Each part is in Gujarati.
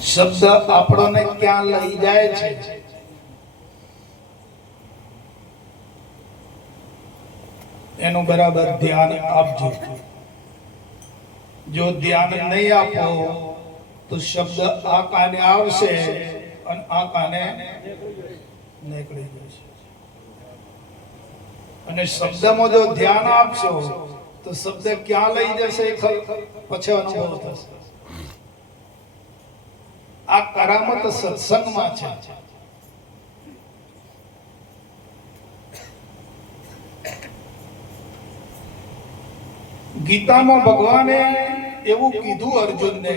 શબ્દ આપણને ક્યાં લઈ જાય છે એનું બરાબર ધ્યાન આપજો. જો ધ્યાન નહીં આપો તો શબ્દ આ કાને આવશે અને આ કાને નીકળી જશે. અને શબ્દમાં જો ધ્યાન આપશો તો શબ્દ ક્યાં લઈ જશે પછી અનુભવ થશે. આ કરામત સત્સંગમાં છે. ગીતામાં ભગવાને એવું કીધું અર્જુનને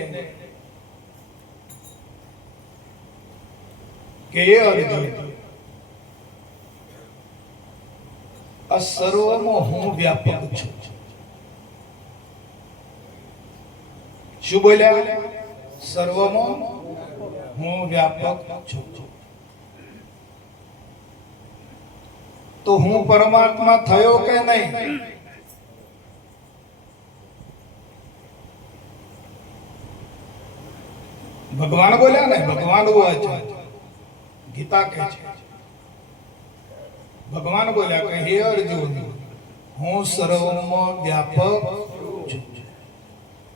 કે એ અર્જુન, આ સર્વમાં હું વ્યાપક છું. શું બોલ્યા? સર્વમાં હું વ્યાપક છું. તો હું પરમાત્મા થયો કે નહીં? ભગવાન બોલ્યા ને, ભગવાન હુઆ છે. ગીતા કહે છે ભગવાન બોલ્યા કે હે અર્જુન, હું સર્વમાં વ્યાપક છું.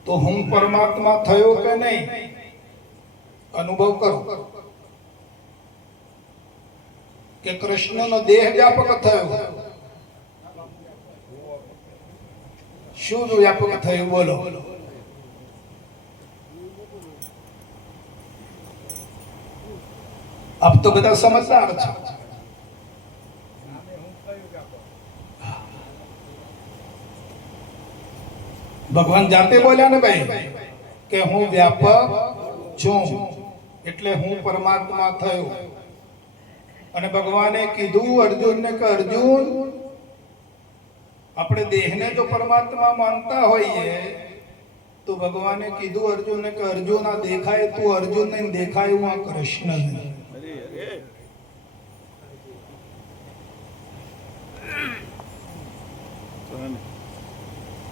તો હું પરમાત્મા થયો કે નહીં? અનુભવ કરો કે કૃષ્ણનો દેહ વ્યાપક થયો. શું વ્યાપક થયું? બોલો. अब तो બધા સમજદાર છે. ભગવાન જાતે બોલ્યા ને ભાઈ કે હું વ્યાપક છું એટલે હું પરમાત્મા થયો. અને ભગવાને કીધું અર્જુનને કે અર્જુન, આપણે દેહને જો પરમાત્મા માનતા હોઈએ તો ભગવાને કીધું અર્જુનને કે અર્જુન આ દેખાય તું અર્જુન ને દેખાય હું આ કૃષ્ણ નહીં.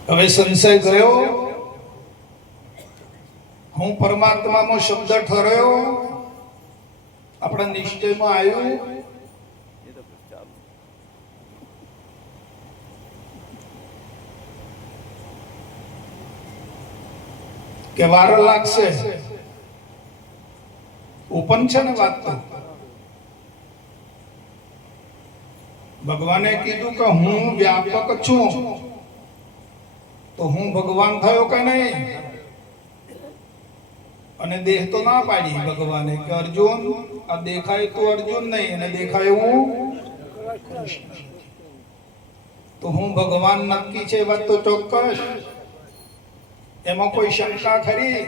હવે સંશય ગયો? હું પરમાત્મામાં શબ્દ ઠર્યો, આપણા નિશ્ચયમાં આવ્યું. કે વાર લાગશે? ઓપન છે ને વાત તો. ભગવાને કીધું કે હું વ્યાપક છું તો હું ભગવાન થયો કે નહીં? અને દેહ તો ના પાડી ભગવાને કે અર્જુન આ દેખાય તો અર્જુન નહીં અને દેખાય હું કૃષ્ણ. તો હું ભગવાન નક્કી છે વાત તો ચોક્કસ. એમાં કોઈ શંકા ખરી?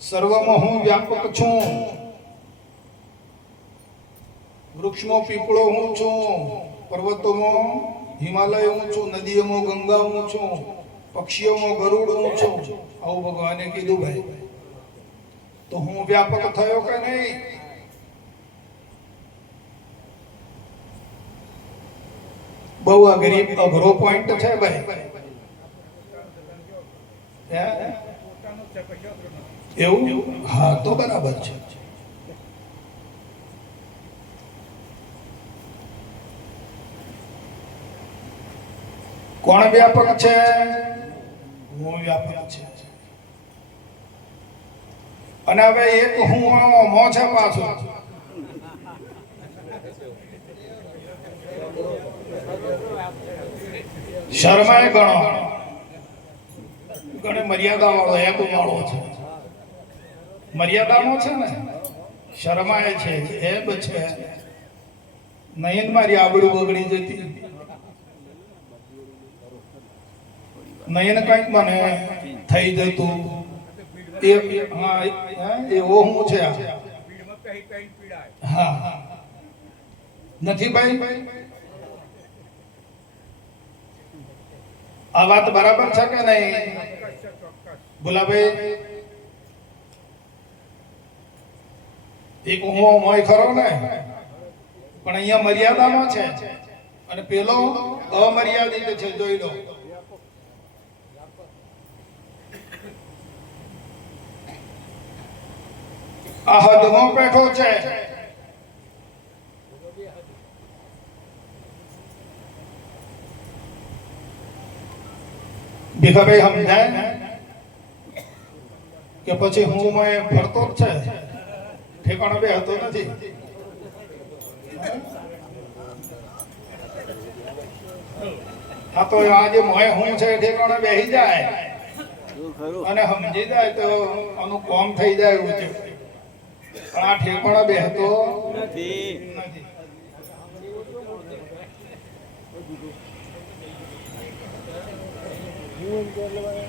સર્વમાં હું વ્યાપક છું. વૃક્ષમાં પીપળો હું છું, પર્વતોમાં હિમાલય હું છું, નદીઓમાં ગંગા હું છું, પક્ષીઓમાં ગરુડ હું છું. આવું ભગવાને કીધું ભાઈ. તો હું વ્યાપક થયો કે નહીં? બહુ અઘરો પોઈન્ટ છે ભાઈ. એવું? હા, તો બરાબર છે. કોણ વ્યાપક છે? હું વ્યાપક છે. અને હવે એક હું મો છે પાછો. શર્માએ ગણો મર્યાદા વાળો એક વાળો છે. મર્યાદાનો છે ને, શર્માએ છે, એબ છે. નયન મારી આબરૂ બગડી જતી. નયન કઈક મને થઈ જતું એવો હું છે. હા નથી ભાઈ? આ વાત બરાબર છે કે નહીં? બોલા ભાઈ. એક હું મોય ખરો ને, પણ અહીંયા મર્યાદામાં છે અને પેલો અમર્યાદિત છે. જોઈ લો. આ હદમાં બેઠો છે. ભીખાભાઈ સમજાય કે પછી હું ફરતો જ છે, ઠેકાણો બે હતો નથી. હા તો આજે મોય હું છે ઠેકાણે બેસી જાય અને સમજી જાય તો આનું કોમ થઈ જાય એવું છે. પણ આ ઠેકાણો બેસતો નથી.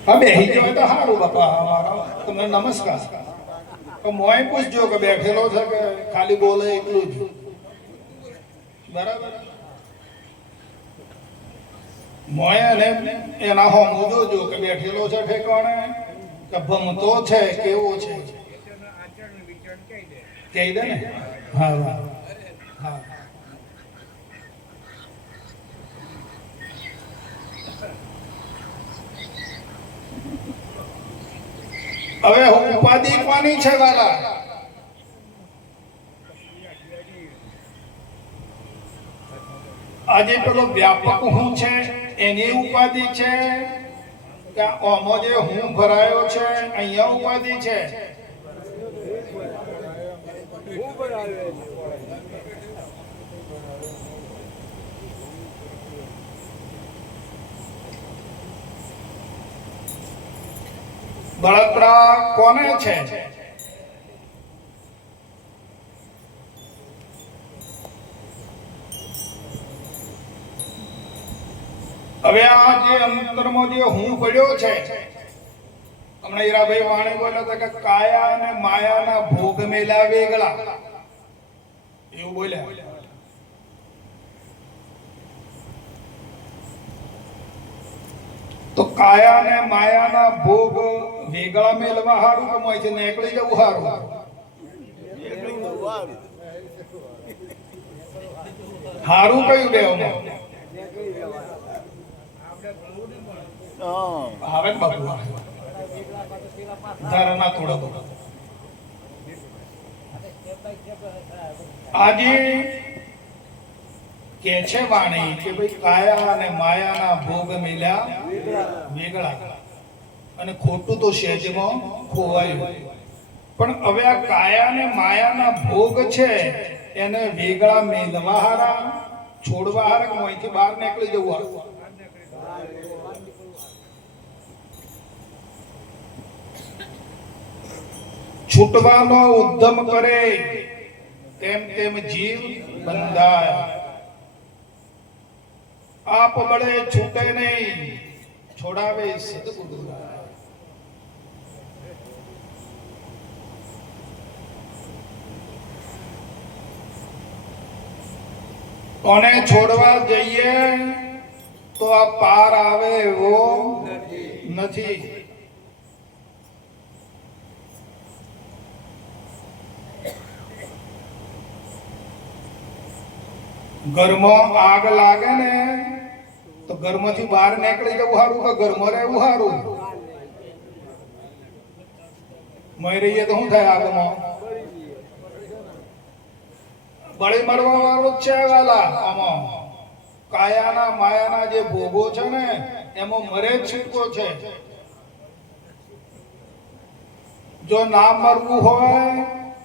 હા બેસી ગયો તો સારું બાપા. અમારો તમને નમસ્કાર. મોય પૂછજો કે બેઠેલો છે કે ખાલી બોલે એટલું જ. બરાબર. મોય ને એના હોમ જોજો કે બેઠેલો છે ઠેકાણે કે ભમતો છે કેવો છે કહી દે ને. હા હા. હવે ઉપાધિ કોની છે વાલા? આજે પેલો વ્યાપક હું છે એની ઉપાધિ છે કે આમાં જે હું ભરાયો છે અહીંયા ઉપાધિ છે? બળતરા કોને છે? હવે આ જે અંતરમાં જે હું પડ્યો છે, હમણાં હીરાભાઈ વાણી બોલ્યા હતા કે કાયા અને માયાના ભોગ મેલા વેગળા, એવું બોલ્યા. તો કાયા અને માયાના ભોગ વેગળા મેલવા હારું કે મોયથી નીકળી જવું હારું? હારું કયું દેવામાં? આવે ને બાપુ ધારણા થોડો. આજે કે છે વાણી કે ભાઈ કાયા અને માયાના ભોગ મેલ્યા વેગળા, અને ખોટું તો સહેજમાં ખોવાયું. પણ હવે આ કાયા અને માયાના ભોગ છે એને વેગળા મેલવા હારા, છોડવા હારા કે અહીંથી બહાર નીકળી જવું હારું? છૂટવાનો ઉદ્યમ કરે તેમ તેમ જીવ બંધાય. આપ બળે છૂટે નહીં, છોડાવે સદગુરુ. કોને છોડવા જઈએ તો આ પાર આવે એવો નથી. ઘરમાં આગ લાગે ને તો ઘરમાંથી બહાર નીકળી જવું સારું કે ઘરમાં રહેવું સારું? મય રહીએ તો શું થાય? આગમાં બળી મરવા વાળો જ છે વાલા. આમાં કાયાના માયાના જે ભોગો છે ને એમાં મરે જ છૂટકો છે. જો ના મરવું હોય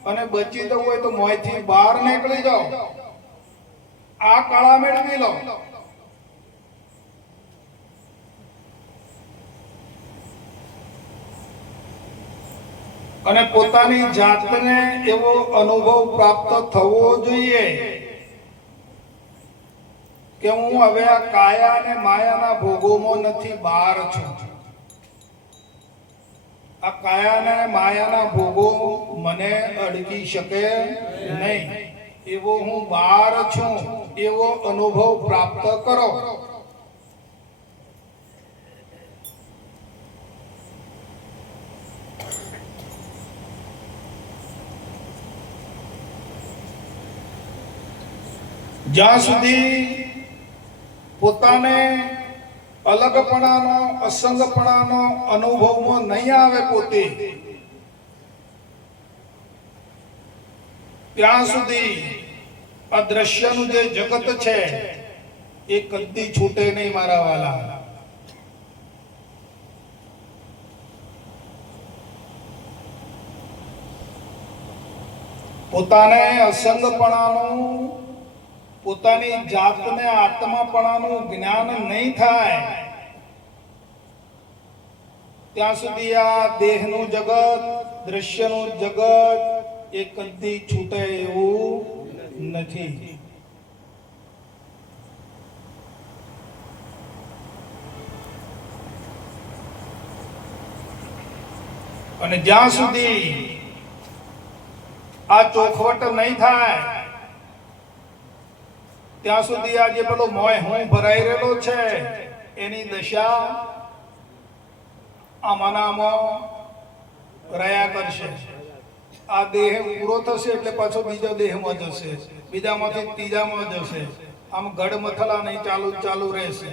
અને બચી જવું હોય તો મોયથી બહાર નીકળી જાઓ, આ કળા મેળવી લો. અને પોતાની જાતને એવો અનુભવ પ્રાપ્ત થવો જોઈએ કે હું હવે આ કાયા અને માયાના ભોગોમાં નથી, બહાર છું. આ કાયા અને માયાના ભોગો મને અડકી શકે નહીં, એવો હું બહાર છું એવો અનુભવ પ્રાપ્ત કરો. જ્યાં સુધી પોતાને અલગપણાનો અસંગપણાનો અનુભવમાં નહીં આવે પોતે, ત્યાં સુધી આ દ્રશ્યનું જે જગત છે એ કદી છૂટે નહીં મારા વાલા. પોતાને અસંગપણાનું, પોતાની જાતને આત્માપણાનું જ્ઞાન નહીં થાય ત્યાં સુધી આ દેહનું જગત, દ્રશ્યનું જગત એ કદી છૂટે એવું નથી. અને જ્યાં સુધી આ ચોખવટ નહીં થાય ત્યાં સુધી આ જે પેલો મોહ હું ભરાઈ રહેલો છે એની દશા આમાંનામાં રહ્યા કરશે. આ દેહ પૂરો થશે એટલે પાછો બીજો દેહમાં જશે, બીજામાંથી ત્રીજામાં જશે, આમ ગડમથલા નહીં ચાલુ રહેશે.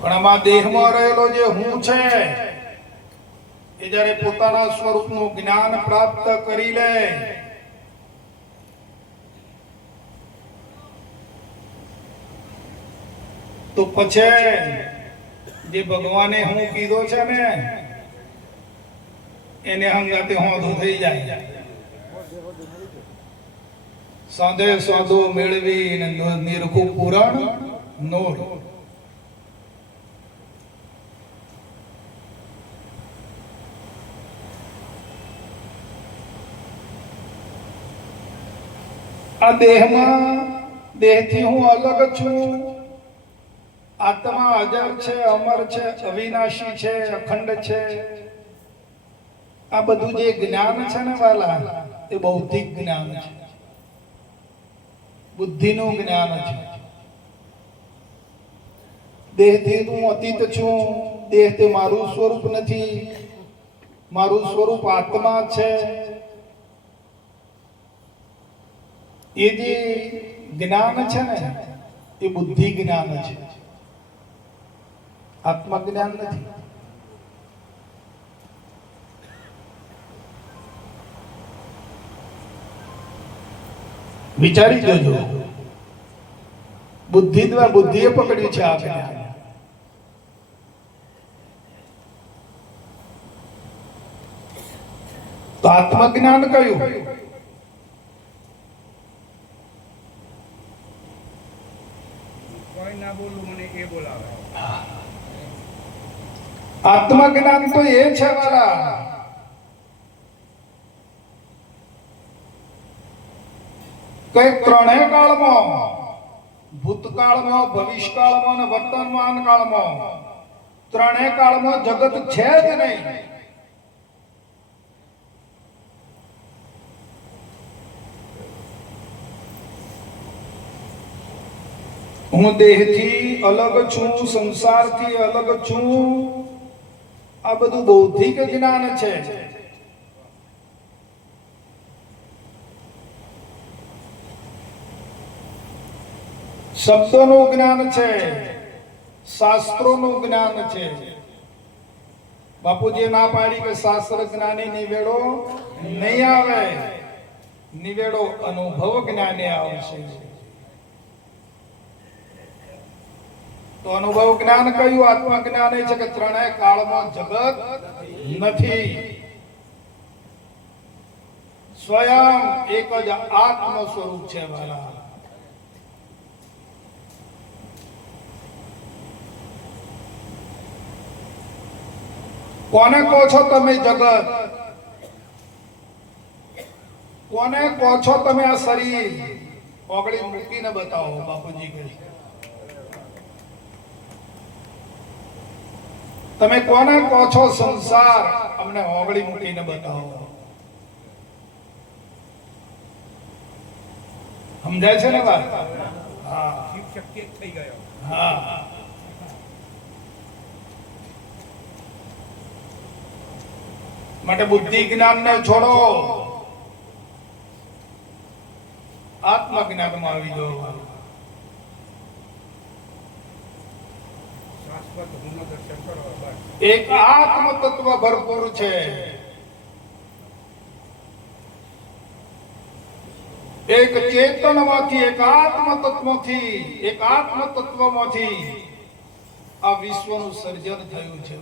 પણ આમાં દેહમાં રહેલો જે હું છે એ જ્યારે પોતાના સ્વરૂપનું જ્ઞાન પ્રાપ્ત કરી લે તો પછી જે ભગવાને હું કીધો છે ને એને હંગાતે હોંધું થઈ જાય. સાંધે સાધુ મેળવી નિરખું પુરાણ નોર. આ દેહમાં, દેહથી હું અલગ છું. આત્મા અજર છે, અમર છે, અવિનાશી છે, અખંડ છે. આ બધું જે જ્ઞાન છે ને વાલા એ બૌદ્ધિક જ્ઞાન છે, બુદ્ધિનું જ્ઞાન છે. દેહથી હું અતીત છું, દેહ તે મારું સ્વરૂપ નથી, મારું સ્વરૂપ આત્મા છે. એ જે જ્ઞાન છે ને એ બુદ્ધિ જ્ઞાન છે, આત્મા જ્ઞાન નથી. વિચારી જોજો, બુદ્ધિએ પકડ્યું છે આ જ્ઞાન. તો આત્મજ્ઞાન કયું? આત્મજ્ઞાન તો એ છે વાલા કઈ ત્રણેય કાળમાં, ભૂતકાળમાં, ભવિષ્યકાળમાં અને વર્તમાન કાળમાં, ત્રણેય કાળમાં જગત છે જ નહીં. હું દેહથી અલગ છું, સંસારથી અલગ છું. આ બધું બૌદ્ધિક જ્ઞાન છે. શબ્દોનું જ્ઞાન છે, શાસ્ત્રોનું જ્ઞાન છે. બાપુજીએ ના પાડી કે શાસ્ત્ર જ્ઞાની નિવેડો નહીં આવે, નિવેડો અનુભવ જ્ઞાને આવશે. તો અનુભવ જ્ઞાન કયું? આત્મા જ્ઞાન એ છે કે ત્રણેય કાળમાં જગત નથી, સ્વયં એક જ આત્મ સ્વરૂપ છે વાલા. કોને કહો છો તમે જગત? કોને કહો છો તમે આ શરીર? ઓગળી મૂકીને બતાવો. બાપુજી કહે તમે કોને કહો છો સંસાર? અમને ઓગળી મૂકીને બતાવો. સમજાય છે ને વાત? હા, શક્ય થઈ ગયો. હા, માટે બુદ્ધિ જ્ઞાન ને છોડો, આત્મ જ્ઞાનમાં આવી જાઓ. એક આત્મ તત્વ ભરપૂર છે, એક ચેતનમાંથી, એક આત્મ તત્વથી, એક આત્મ તત્વમાંથી આ વિશ્વનું સર્જન થયું છે.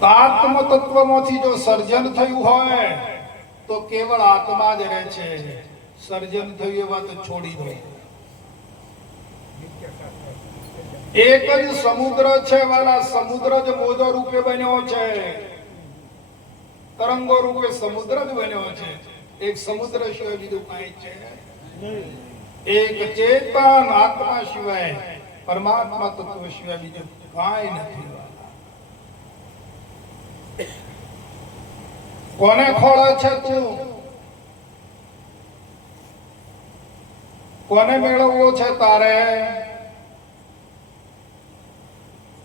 આત્મ તત્વમાંથી જો સર્જન થયું હોય તો કેવળ આત્મા જ રહે છે. સર્જન થયું એ વાત છોડી દો. એક જ સમુદ્ર છે વાલા, સમુદ્ર જ મોજો રૂપે બન્યો છે, તરંગો રૂપે સમુદ્ર જ બન્યો છે. એક સમુદ્ર સિવાય બીજું કાંઈ છે? એક ચેતન આત્મા સિવાય, પરમાત્મા તત્વ સિવાય બીજું કાંઈ નથી. કોને ખોળે છે તું? કોને મેળવવો છે તારે?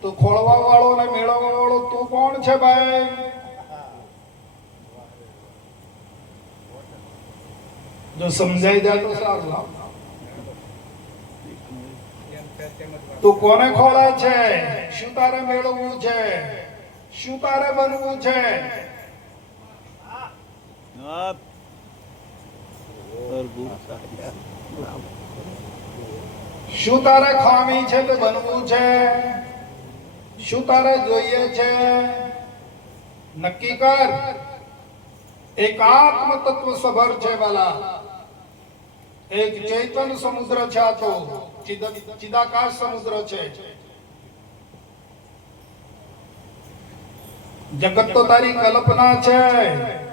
તું ખોળવા વાળો ને મેળવવા વાળો તું કોણ છે ભાઈ? જો સમજાઈ જાય તો સારું. તું કોને ખોળે છે? શું તારે મેળવવું છે? શું તારે બનવું છે? શું તારે ખામી છે તે બનવું છે? શું તારે જોઈએ છે? નક્કી કર. એક આત્મ તત્વ સભર છે વાલા, એક ચૈતન સમુદ્ર છે. આ તો ચિદાકાશ સમુદ્ર છે. જગત તો તારી કલ્પના છે,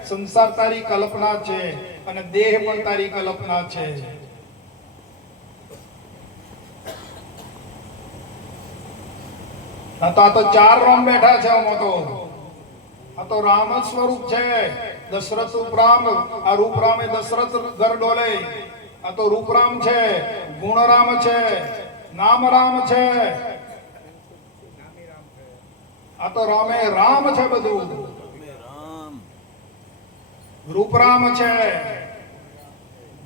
સંસાર તારી કલ્પના છે, અને દેહ પણ તારી કલ્પના છે. આ તો ચાર રામ બેઠા છે. આ તો રામ જ સ્વરૂપ છે. દશરથ રૂપરામ. આ રૂપરામ એ દશરથ ઘર ડોલે. આ તો રૂપરામ છે, ગુણરામ છે, નામ રામ છે. આ તો રામે રામ છે. બધું રૂપરામ છે,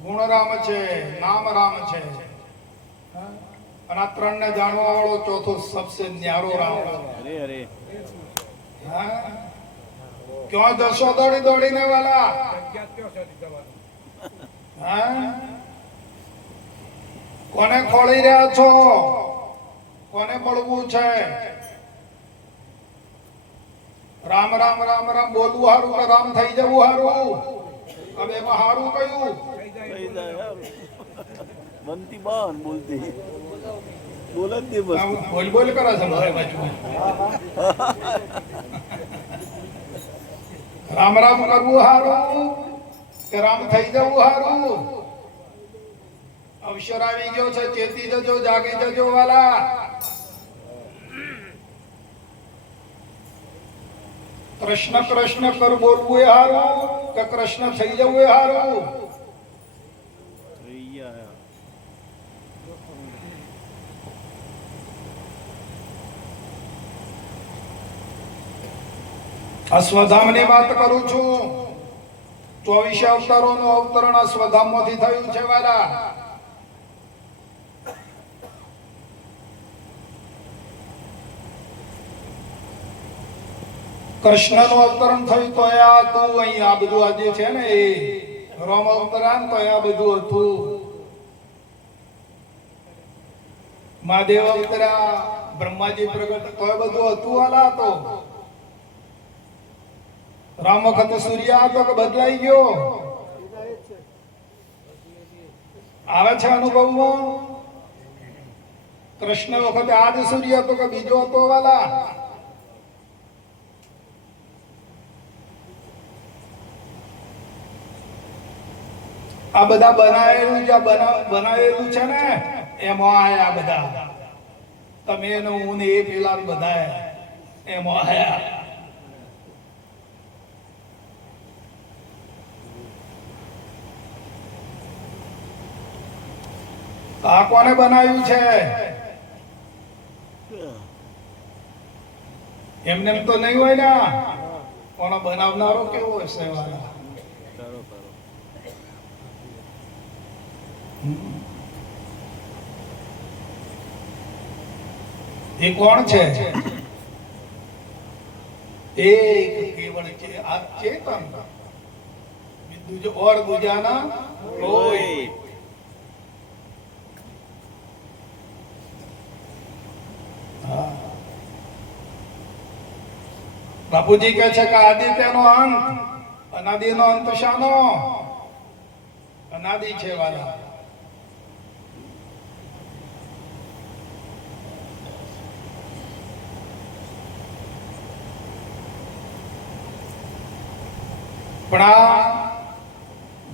ગુણરામ છે, નામ રામ છે. અને આ ત્રણ ને જાણવા વાળો ચોથો સબસે ન્યારો રામ. ક્યાં જશો દોડી દોડીને વાલા? કોને ખોળી રહ્યા છો? કોને મળવું છે? રામ રામ રામ રામ બોલવું હારું કે રામ થઈ જવું હારું? હવે એમાં હારું કયું? બનતી બાન બોલતી બોલ જ દે બસ. બોલ બોલ કરે છે મારે બાજુ. રામ રામ કરવું હારું કે રામ થઈ જવું હારું? અવસર આવી ગયો છે. ચેતી જજો, જાગી જજો વાલા. કૃષ્ણ કૃષ્ણ કર બોલવું એ હારું કે કૃષ્ણ થઈ જવું એ હારું? અશ્વધામ ની વાત કરું છું. 24 અવતારો નું અવતરણ અશ્વધામ માંથી થયું છે વાલા. કૃષ્ણ નું અવતરણ થયું તો આ તું અહીં આ બધું આજે છે ને એ રામ અવતરણ તો આ બધું હતું. મહાદેવ અવતર્યા, બ્રહ્માજી પ્રગટ તો બધું હતું વાલા. તો રામ વખતે સૂર્ય હતો કે બદલાઈ ગયો? આવે છે અનુભવમાં? કૃષ્ણ વખતે આ જ સૂર્ય હતો કે બીજો હતો વાલા? આ બધા બનાવેલું છે ને એમાં આયા બધા. તમે ને હું ને એ પેલા બધા એમાં આયા. આ કોને બનાવ્યું છે? એમને તો નહીં હોય ને. કોનો બનાવનારો કેવો હશે વાલા? એ કોણ છે? એક કેવળ છે આ ચેતન, બીજું ઓર ગુજાના કોઈ. હા. બાપુજી કહે છે કે આદિત્યનો અંત, અનાદિનો અંત શાનો? અનાદિ છે વાલા. પણ આ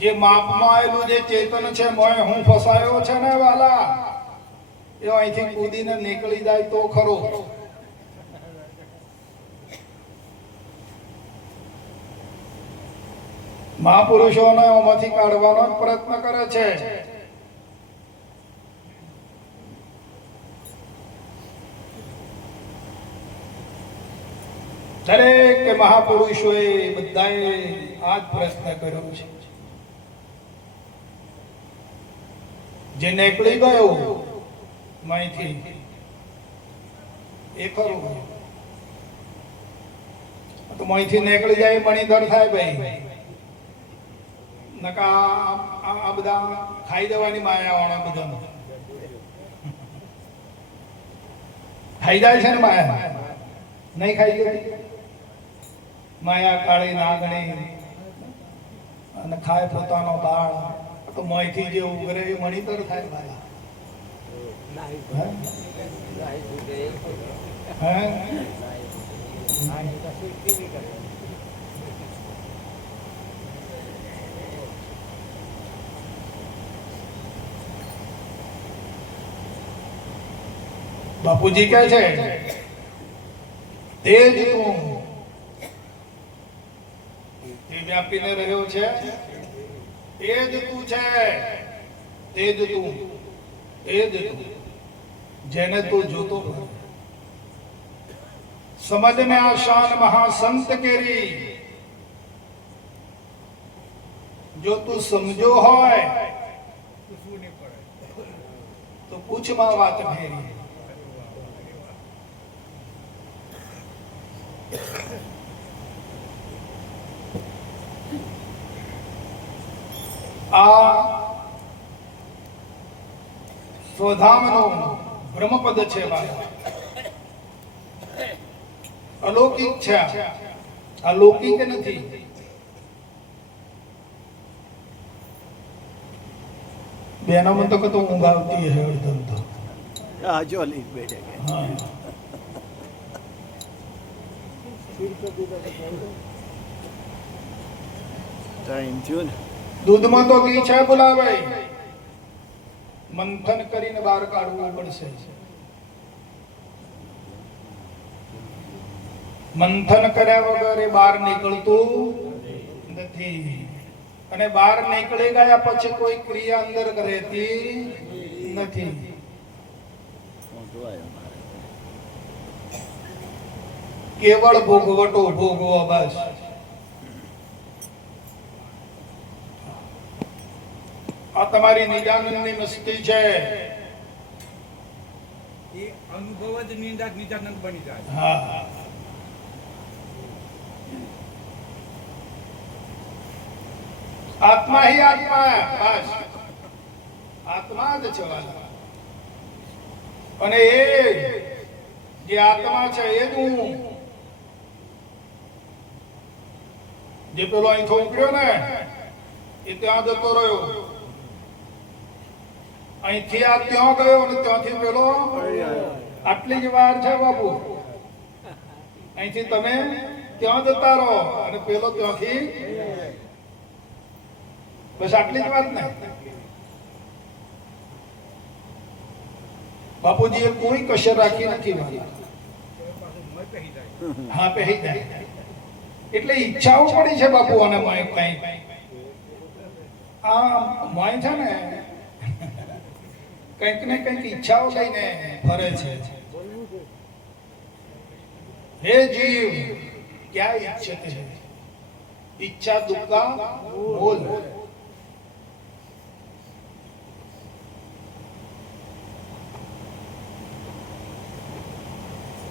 જે માપમાં આવેલું જે ચેતન છે, મોય હું ફસાયો છે ને વાલા, એ અહીંથી કૂદીને નીકળી જાય તો ખરો. મહાપુરુષોને એમાંથી કાઢવાનો જ પ્રયત્ન કરે છે. દરેક મહાપુરુષોએ બધાએ આ જ પ્રયત્ન કર્યો છે. જે નીકળી ગયો માહિતી એ ખરું. તો માહિતી નીકળી જાય મણિધર થાય ભાઈ. નકા આ બધા ખાઈ દેવાની માયા વાળા બધા ખાઈ જાય છે ને માયા. નહીં ખાઈ ગઈ માયા કાળી નાગણી અને ખાય પોતાનો બાળ. તો મોયથી જે ઉગરે એ મણિતર થાય ભાઈ. બાપુજી કહે છે તે જ તું તે વ્યાપીને રહ્યો છે, તે જ તું છે, તે જ તું, તે જ તું જેને તું જોતો સમજ में आशान महासंत केरी. जो तू समझो होय तो पूछ मां વાત મેરી. આ સ્વધામનો બ્રહ્મપદ છે ભાઈ. અલૌકિક છે, અલૌકિક નથી. બેનો મન તો કતો ઊંઘ આવતી હે અડધમ તો આ જો લીક બેઠે કે ટાઈમ થયો ને. દૂધમાં તો ઘી છે બોલાવે, મંથન કરીને બહાર કાઢવું પડશે. મંથન કર્યા વગર એ બહાર નીકળતું નથી. અને બહાર નીકળી ગયા પછી કોઈ ક્રિયા અંદર રહેતી નથી. કેવળ ભોગવટો ભોગવો બસ. આ તમારી નિજાનંદની મસ્તી છે. એ અનુભવ જ નિજાનંદ બની જાય. હા, આત્મા ही આત્મા, બસ આત્મા જ છે વાલા. અને એ જે આત્મા છે એ જ હું. જે પેલો અહીં થોપડ્યો ને એ ત્યાં જતો રહ્યો, અહીંથી આ ત્યાં ગયો અને ત્યાંથી પેલો. આટલી જ વાર છે બાપુ. અહીંથી તમે ત્યાં જતા રહો અને પેલો ત્યાંથી. બસ આટલી જ વાત ને. બાપુજીએ કોઈ કસર રાખી નથી. હા, પહેરી જાય. એટલે ઈચ્છાઓ પડી છે બાપુ. અને મોય કઈ આ મોય છે ને કંઈક ને કંઈક ઈચ્છાઓ લઈને ફરે છે. હે જીવ ક્યાં ઈચ્છતે છે? ઈચ્છા દુઃખા બોલ.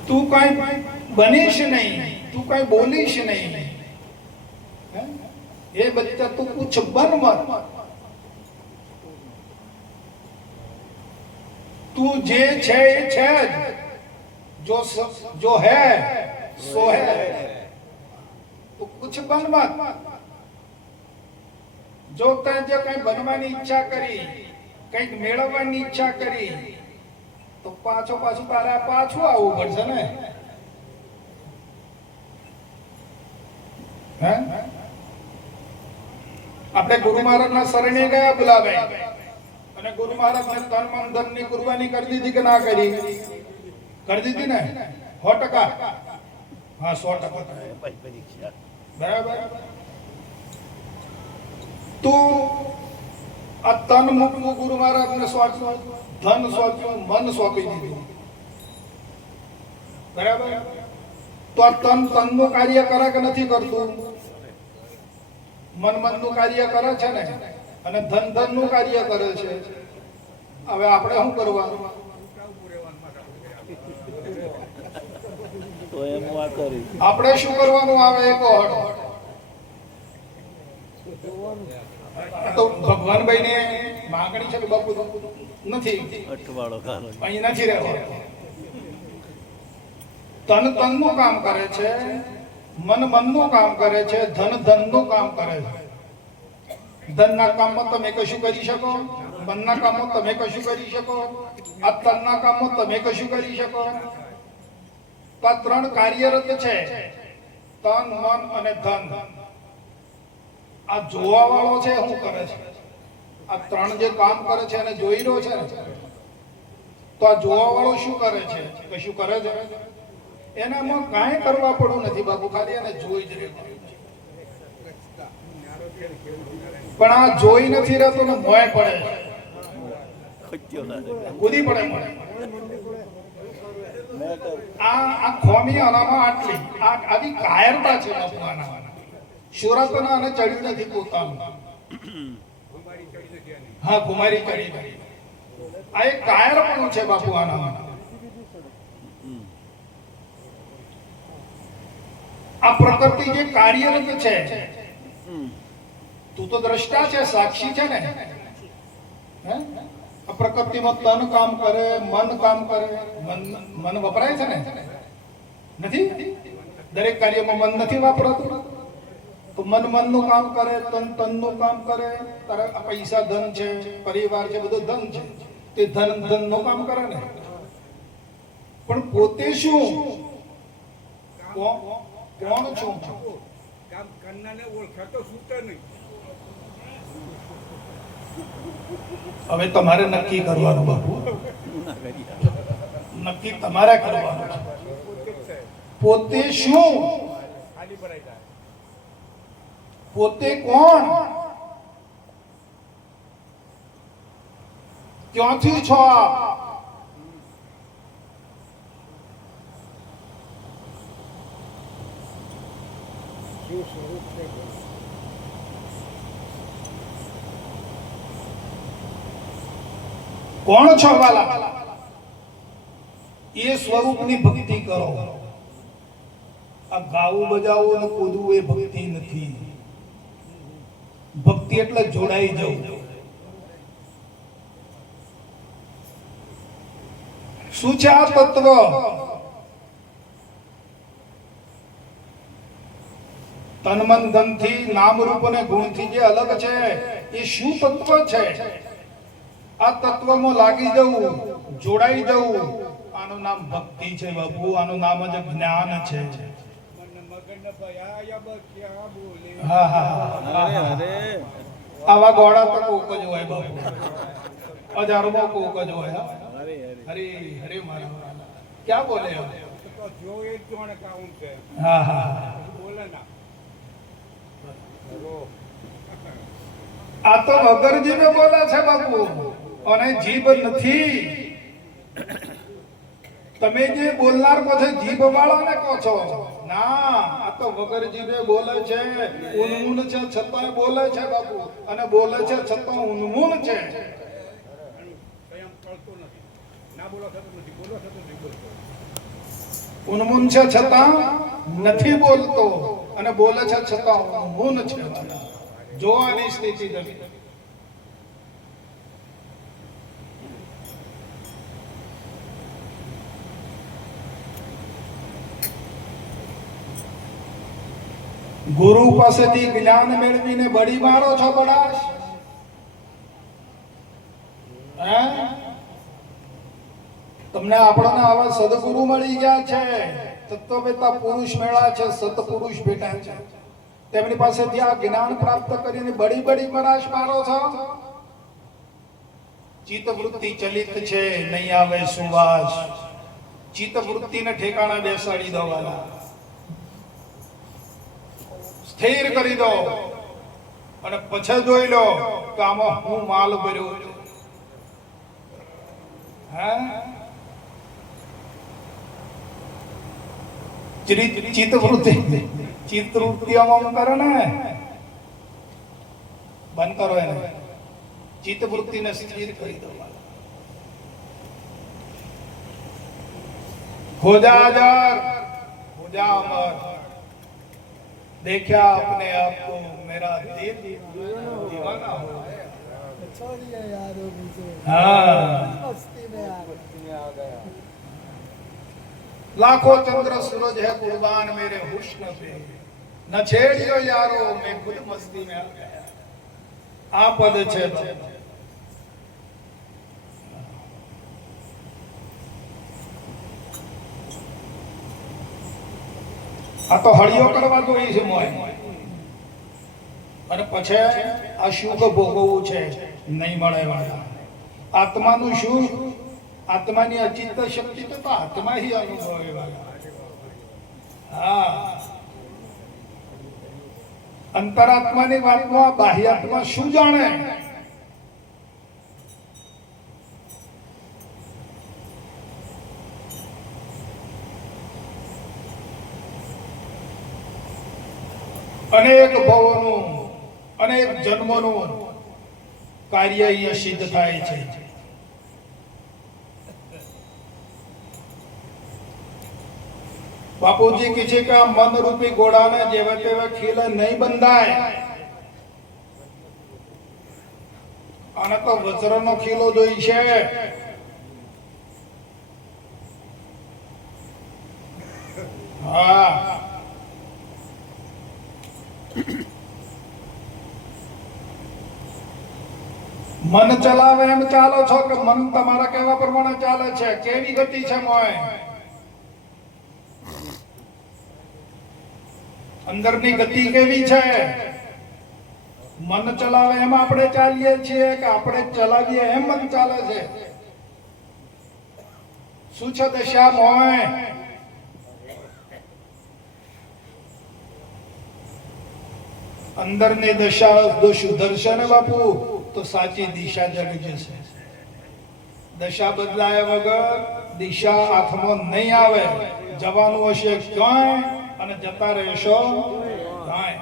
તું કઈ બનીશ નહીં, તું કઈ બોલીશ નહીં, એ બચ્ચા તું કુછ બન મત, તું જે છે એ છે જ, जो है सो है, तो कुछ बन मत। જો તે જે કઈ બનવાની ઈચ્છા કરી, કઈક મેળવવાની ઈચ્છા કરી, તો પાછું તારે પાછું આવવું પડશે ને। હે આપણે ગુરુ મહારાજના શરણે ગયા ભુલાભાઈ, અને ગુરુ મહારાજને તન મન ધન ની કુરબાની કરી દીધી કે ના કરી? કરી દીધી ને 100%? હા 100%, બરાબર। તો આ તન મૂકવું ગુરુ મહારાજને સોંપ્યું, ધન સોંપ્યું, મન સોંપી દીધું, બરાબર। તો આ તન નું કાર્ય કરે કે નથી કરતું? મન નું કાર્ય કરે છે ને, અને ધન નું કાર્ય કરે છે। હવે આપણે શું કરવાનું? આપણે શું કરવાનું આવે એ કહો। તો ભગવાનભાઈ ને માંગણી છે કે બાપુ નથી, અહીં નથી રહેવાનું। તન નું કામ કરે છે, મન નું કામ કરે છે, ધન નું કામ કરે છે। ધનના કામમાં તમે કશું કરી શકો, મનના કામમાં તમે કશું કરી શકો, આ તનના કામમાં તમે કશું કરી શકો? તો આ ત્રણ કાર્યરત છે, તન, મન અને ધન। આ જોવા વાળો છે શું કરે છે? આ ત્રણ જે કામ કરે છે એને જોઈ રહ્યો છે ને, તો આ જોવા વાળો શું કરે છે? કશું કરે છે? એનામાં કાંઈ કરવા પડવું નથી બાપુ, ખાલી એને જોઈ જ રહેવું। પણ આ જોઈ નથી રહેતો ને મોય પડે, કૂદી પડે મળે। આ ખોમી આનામાં આટલી આવી કાયરતા છે બાપુ આનામાં। સુરતના અને ચડ્યું નથી પોતાનું, હા કુમારી ચડી નથી, આ એક કાયરપણું છે બાપુ આનામાં। આ પ્રકૃતિ જે કાર્યરત છે, તું તો દ્રષ્ટા છે, સાક્ષી છે ને। આ પ્રકૃતિમાં તન કામ કરે, મન કામ કરે, મન વપરાય છે ને? નથી, દરેક કાર્યમાં મન નથી વાપરાતું। તો મન નું કામ કરે, તન નું કામ કરે, તારા પૈસા ધન છે, પરિવાર છે, બધું ધન છે, તે ધન નું કામ કરે ને। પણ પોતે શું, કોણ છું? કામ કરનારને ઓળખાતો સૂતો નહીં। હવે તમારે નક્કી કરવાનું બાપુ, નક્કી તમારે કરવાનું છે। પોતે શું, ખાલી ભરાઈ જાય, પોતે કોણ, ક્યાંથી છો આપ? કોણ છો વાલા? એ સ્વરૂપની ભક્તિ કરો। આ ગાવું બજાવું અને કૂદવું એ ભક્તિ નથી। ભક્તિ એટલે જોડાઈ જવું। શું છે આ તત્વ? તન મન ધન થી, નામ રૂપ અને ગુણ થી જે અલગ છે એ શું તત્વ છે? આ તત્વમાં લાગી જવું, જોડાઈ જવું, આનું નામ ભક્તિ છે બાપુ, આનું નામ જ જ્ઞાન છે। હા હા, આવા ગોળા તો કોક જ હોય બાપુ, હજારોમાં કોક જ હોય। હરે હરે મારા ક્યાં બોલે? જો એક જોણ કાઉન છે, હા હા, બોલે ના। આ તો વગર જીભે બોલે છે બાપુ, અને જીભ નથી। તમે જે બોલનાર કહો છો જીભ વાળાને કહો છો, ના, આ તો વગર જીભે બોલે છે, ઉન્મૂન છે છતાં બોલે છે બાપુ, અને બોલે છે છતાં ઉન્મૂન છે। કયામ કરતો નથી, ના બોલો થતો નથી, બોલો થતો નથી, બોલતો। ઉન્મૂન છે છતાં નથી બોલતો અને બોલે છે છતાં ઉન્મૂન છે. જોવાની સ્થિતિ નથી. ગુરુ પાસેથી જ્ઞાન મેળવીને બળી મારો છો બડાશ. હે? તમને આપણને આવા સદગુરુ મળી ગયા છે, તત્વવેતા પુરુષ મેળા છે, સતપુરુષ ભેટા છે. તેમની પાસેથી આ જ્ઞાન પ્રાપ્ત કરીને બડી બડી બડાશ મારો છો. ચિત્ત વૃત્તિ ચલિત છે, નહીં આવે સુવાસ. ચિત્ત વૃત્તિને ઠેકાણે બેસાડી દો વાલા, સ્થિર કરી દો અને પછી જોઈ લો કે આમાં હું માલ ભર્યો છું. હે? ચિત્ત વૃત્તિ આમ કરે ને, બંધ કરો એને. ચિત્ત વૃત્તિને સ્થિર કરી દો. हो जा अजर, हो जा अमर. देखा अपने आप को मेरा दिल दीवाना हो. छोड़िए यारो मुझे, हाँ, मस्ती में आ गया. लाखों चंद्र सूरज है कुर्बान मेरे हुस्न पे, न छेड़ियो यारो मैं खुद मस्ती में आ गया. आ पद છે. આ તો હળિયો કરવા જોઈએ છે મોય, અને પછી આ સુખ ભોગવવું છે, નહીં મળે વાળા. આત્માનું સુખ, આત્માની અચિંત શક્તિ તો આત્મા ही અનુભવે વાળા. હા, અંતરાત્માની વાતમાં બાહ્યાત્મા શું જાણે? અનેક ભવોનું, અનેક જન્મોનું કાર્ય અહીંયા સિદ્ધ થાય છે. બાપુજી કહે છે કે આ મન રૂપી ઘોડાને જેવા તેવા ખીલે નહીં બંધાય. આને તો વજ્રનો ખીલો જોઈ છે. હા, મન ચલાવે એમ ચાલો છો કે મન તમારા કહેવા પ્રમાણે ચાલે છે? કેવી ગતિ છે મોય? અંદરની ગતિ કેવી છે? મન ચલાવે એમ આપણે ચાલીએ છીએ કે આપણે ચલાવીએ એમ મન ચાલે છે? શું છે દશા મોય? અંદરની દશા જો સુધરશે ને બાપુ તો સાચી દિશા જડી જશે. દશા બદલાયા વગર દિશા હાથમાં નહીં આવે. જવાનું હશે ક્યાંય અને જતા રહેશો ક્યાંય.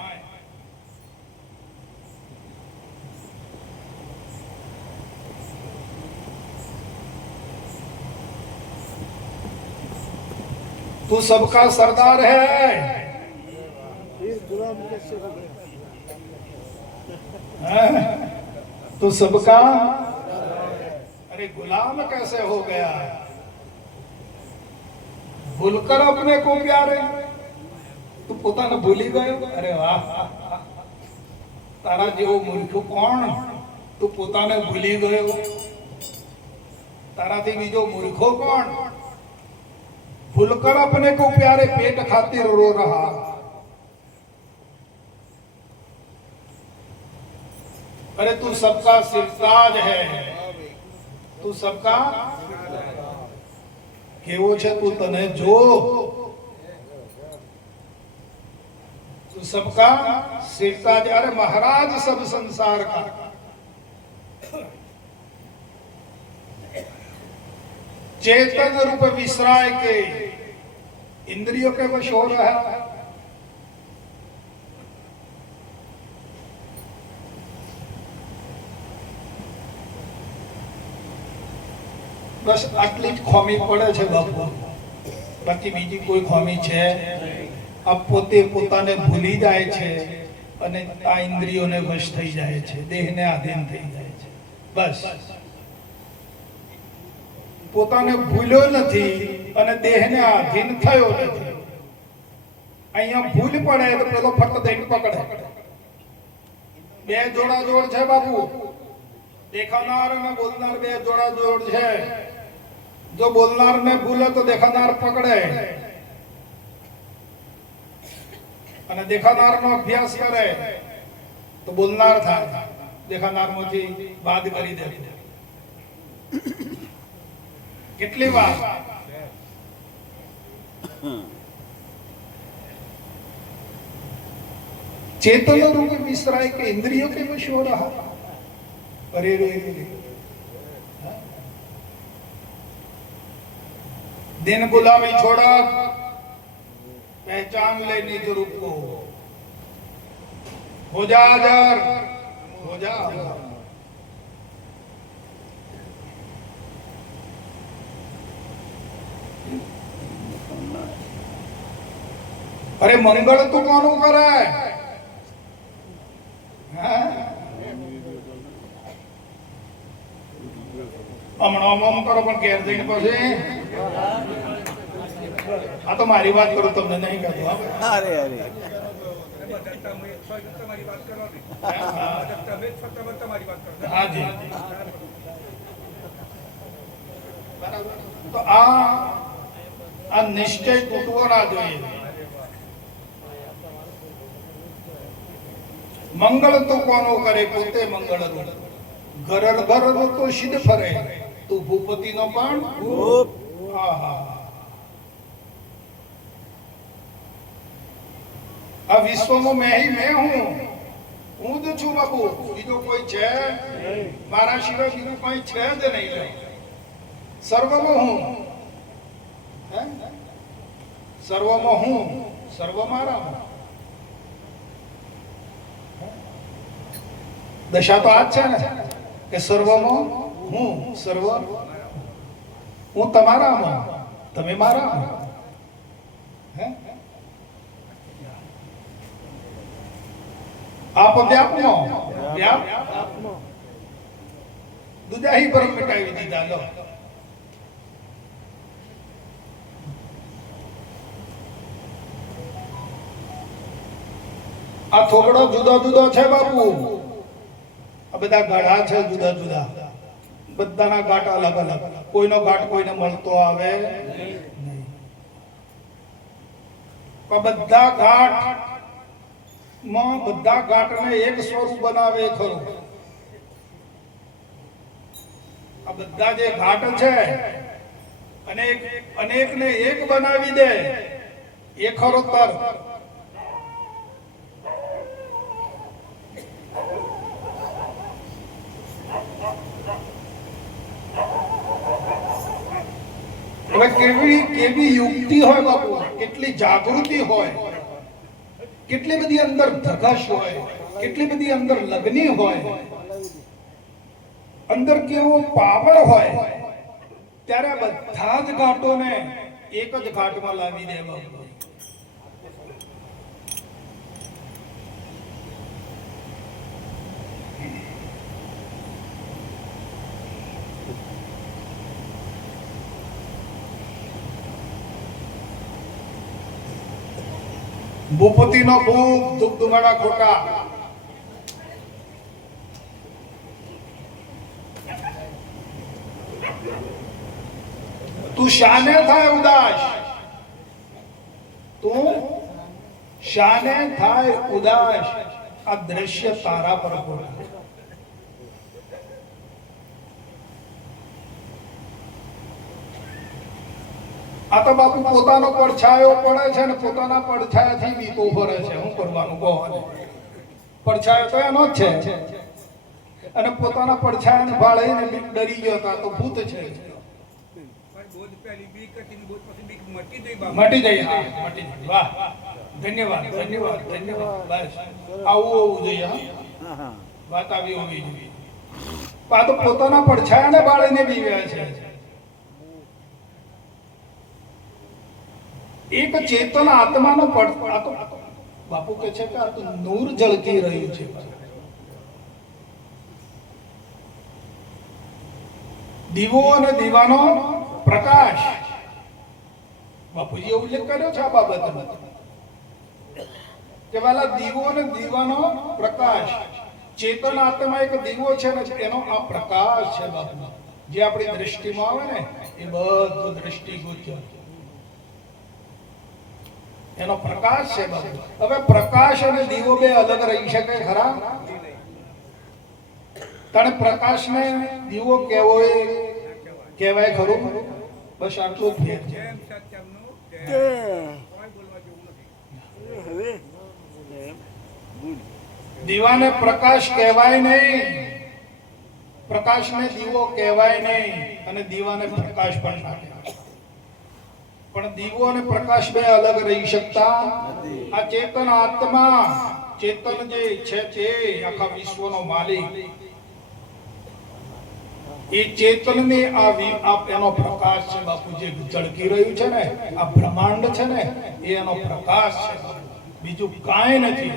तू सबका सरदार है. तो सबका, अरे गुलाम कैसे हो गया? भूलकर अपने को प्यारे. तू પોતાને ભૂલી ગયો? અરે વાહ, તારા જેવો મૂર્ખ કોણ? તું પોતાને ભૂલી ગયો? તારાથી બીજો મૂર્ખો કોણ? भूलकर अपने को प्यारे पेट खातिर रो रहा. अरे तू सबका सिरताज है. तू सबका केवो छे? तू तने जो. तू सबका सिरताज. अरे महाराज सब संसार का. चेतन रूप विसराय के इंद्रियों के वश हो रहा है. બસ આટલી જ ખોમી પડે છે બાપુ. બાકી બીજી કોઈ ખામી છે? આ પોતે પોતાને ભૂલી જાય છે અને આ ઇન્દ્રિયોને વશ થઈ જાય છે, દેહને આધીન થઈ જાય છે. બસ પોતાને ભૂલ્યો નથી અને દેહને આધીન થયો નથી. અહીંયા ભૂલ પડે તો પેલો ફટ દઈને પકડે. બે જોડા જોડ છે બાપુ, દેખાનાર અને બોલનાર બે જોડા જોડ છે. જો બોલનાર ને ભૂલે તો દેખાનાર પકડે અને દેખાનાર નો અભ્યાસ કરે તો બોલનાર થાય, દેખાનાર માંથી બાદ કરી દે. કેટલી વાર चेतन रूप विसराय के इंद्रियों के वश हो रहा. अरे रे रे, दिन गुलामी छोड़ा, पहचान ले निज रूप को. हो जा आजार, हो जा. अरे मंगल तो कौन करे? હમણાં ઓમ કરો પણ ઘેર જઈને પછી આ તો મારી વાત કરું, તમને નહીં કહેતો. અરે અરે તમારી વાત કરો ને, તમારી વાત કરો. હાજી, તો આ નિશ્ચય તૂટવો ના જોઈએ. મંગળ તો કોનો કરે? પોતે મંગળ રૂપ. ઘર ઘર તો સિદ્ધ ફરે, તું ભૂપતિ નો પણ ખૂબ આ વિશ્વમાં મેં હું જ છું બાપુ. બીજો કોઈ છે? મારા સિવાય બીજું કોઈ છે જ નહીં. સર્વમાં હું, સર્વમાં હું, સર્વ મારામાં. દશા તો આ જ છે ને કે સર્વમાં હું, સર્વ હું તમારામાં, તમે મારામાં. આપ વ્યાપનો વ્યાપ દુજા હી પરમ મિટાવી દીધા. લો આ થોકડો જુદો જુદો છે બાપુ. આ બધા ગાઢા છે જુદા જુદા, બધાના ઘાટ અલગ અલગ. કોઈનો ઘાટ કોઈને મળતો આવે નહીં. બધા ઘાટ માં બધા ઘાટને એક સ્વરૂપ બનાવે ખરું. આ બધા જે ઘાટ છે અનેક ને એક બનાવી દે એ ખરો તર. હવે કેવી યુક્તિ હોય બાપુ, કેટલી જાગૃતિ હોય, કેટલી બધી અંદર ધગશ હોય, કેટલી બધી અંદર લગ્ની હોય, અંદર કેવો પાવર હોય, ત્યારે બધા જ ઘાટોને એક જ ઘાટમાં લાવી દે બાપુ. ભૂપતિ નો ભૂપ, દુગદુમાડા ખોટા. તું શાને થાય ઉદાસ, તું શાને થાય ઉદાસ. આ દ્રશ્ય તારા પર ખોટા. આ તો બાપુ પોતાનો પડછાયો પડે છે ને પોતાના પડછાયાથી બીતો ફરે છે. શું કરવાનું કહો? પડછાયો તો એનો જ છે અને પોતાના પડછાયાને ભાળીને ડરી ગયો હતા તો ભૂત છે. પણ બોધ પહેલી બીક હતી ને બોધ પછી બીક મટી ગઈ બાપુ. મટી જાય. હા, મટી જાય. વાહ, ધન્યવાદ ધન્યવાદ ધન્યવાદ. બસ આવું હોવું જોઈએ. હા, વાત આવી હોવી જોઈએ. આ તો પોતાના પડછાયાને ભાળીને બીવ્યા છે. એક ચેતન આત્માનો પડ આ તો બાપુ કહે છે કે આ તો નૂર ઝળકી રહ્યું છે. દીવો અને દીવાનો પ્રકાશ, બાપુજીએ ઉલ્લેખ કર્યો છે આ બાબતનો કે વાલા દીવો અને દીવાનો પ્રકાશ, ચેતન આત્મા એક દીવો છે ને એનો આ પ્રકાશ છે બાપુ. જે આપણી દ્રષ્ટિમાં આવે ને એ બધું દ્રષ્ટિગોચર એનો પ્રકાશ છે બાપુ. હવે પ્રકાશ અને દીવો બે અલગ રહી શકે ખરા? તને પ્રકાશને દીવો કેવો કહેવાય ખરું? બસ આટલું જ ભેદ છે. જેમ સત્યમનું તેમ તે કોઈ બોલવા જેવું નથી. હવે એમ બોલ. દીવાને પ્રકાશ કહેવાય નહીં, પ્રકાશને દીવો કહેવાય નહીં, અને દીવાને પ્રકાશ પણ ના કહેવાય. પણ દીવો અને પ્રકાશ બે અલગ રહી શકતા. આ ચેતન આત્મા, ચેતન જે છે તે આખા વિશ્વનો માલિક, એ ચેતનને એનો પ્રકાશ છે બાપુ. જે ઝળકી રહ્યું છે ને આ બ્રહ્માંડ છે ને એ એનો પ્રકાશ છે બાપુ, બીજું કાંઈ નથી.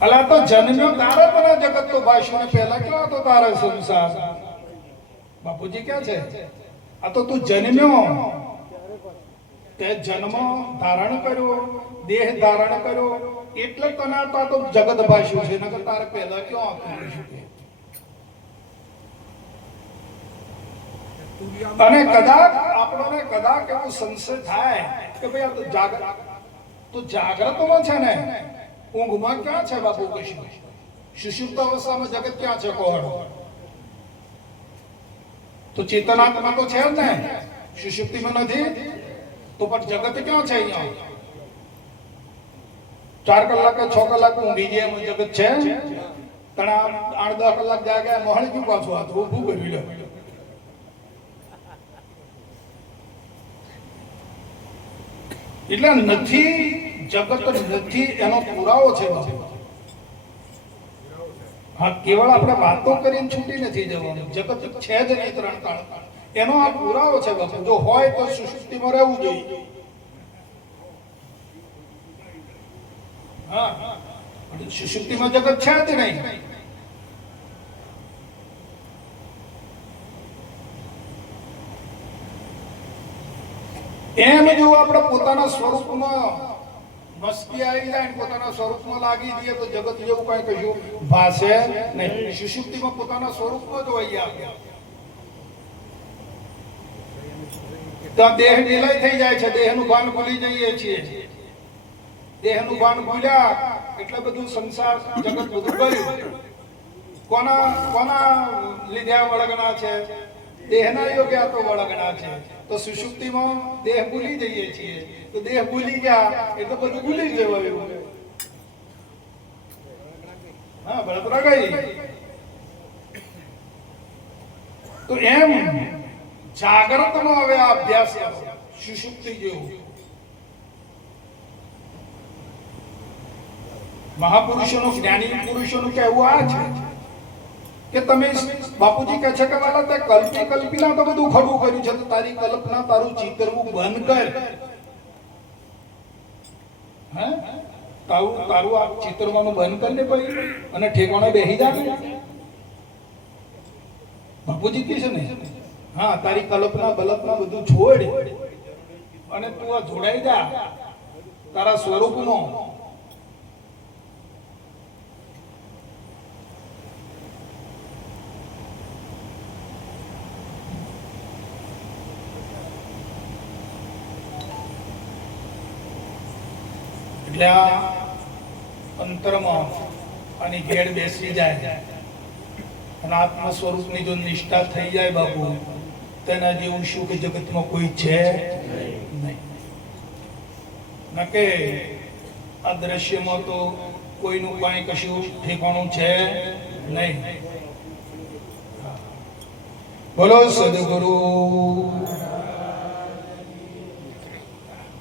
અલા તો જન્મ્યો તારે તને જગત તો ભાષ્યો ને પહેલા કેવો હતો તારે સંસાર? બાપુજી ક્યાં છે? આ તો તું જન્મ્યો, તે જન્મ ધારણ કર્યો, દેહ ધારણ કર્યો એટલે તને તો જગત ભાષ્યું છે, નકર તારે પહેલા ક્યાં હતું? અને કદાચ આપણને કદાચ એવું સંશય થાય કે ભાઈ આ તો જાગ્રતમાં છે ને ઊંઘમાં ક્યાં છે બાપુ? કશું સુષુપ્ત અવસ્થામાં જગત ક્યાં છે? કોણ? તો ચેતનાત્મા તો છે જ ને, સુષુપ્તિમાં નથી તો પણ જગત ક્યાં છે? અહીંયા 4 કલાક 6 કલાક ઊંઘી જાય એમ જગત છે? તણા 8-10 કલાક જાગ્યા મહળ ક્યું પાછું આ તો ઊભું કરી લે. એટલે નથી, જગત નથી એનો પુરાવો છે બાપુ. હા, કેવળ આપણે વાતો કરીને છૂટી નથી જવાનું. જગત છે જ નહીં 3 કાળ, એનો આ પુરાવો છે બાપુ. જો હોય તો સુષુપ્તિમાં રહેવું જોઈએ. હા, સુષુપ્તિમાં જગત છે જ નહીં. એમ જો આપણે પોતાના સ્વરૂપમાં મસ્તી આવી જાય ને પોતાના સ્વરૂપમાં લાગી જઈએ તો જગત જેવું કઈ કશું ભાષે નહીં. સુષુપ્તિમાં પોતાના સ્વરૂપમાં જ હોય આપણે. તો દેહ ઢીલાઈ થઈ જાય છે, દેહનું ભાન ભૂલી જઈએ છીએ. દેહનું ભાન ભૂલ્યા એટલે બધું સંસાર જગત બધું ગયું. કોના લીધે વળગણા છે? દેહના યોગે આ તો વળગણા છે. તો સુષુપ્તિમાં દેહ ભૂલી જઈએ છીએ, તો દેહ ભૂલી ગયા એટલે બધું ભૂલી જવાયું. હા, બળતરા ગઈ. તો એમ જાગ્રતનો હવે આ અભ્યાસ સુષુપ્તિ જેવું. મહાપુરુષોનું, જ્ઞાની પુરુષોનું કહેવું આ છે કે તમે બાપુજી કહે છે કે વાલા તે કલ્પીના તો બધું ખડું કર્યું છે, તો તારી કલ્પના, તારું ચિતરવું બંધ કર. હે, તારું આ ચિતરવાનું બંધ કરી દે પછી અને ઠેકાણે બેસી જા. બાપુજી કહે છે ને, હા, તારી કલ્પના બલપના બધું છોડ અને તું આ જોડાઈ જા તારા સ્વરૂપમાં. એટલે આ અંતરમાં આની ઘેડ બેસી જાય અને આત્મ સ્વરૂપની જો નિષ્ઠા થઈ જાય બાપુ, તેના જેવું શું કે જગતમાં કોઈ છે નહીં. નકે આ દ્રશ્યમાં તો કોઈનું કાંઈ કશું ઠેકાણું છે નહીં. બોલો સદગુરુ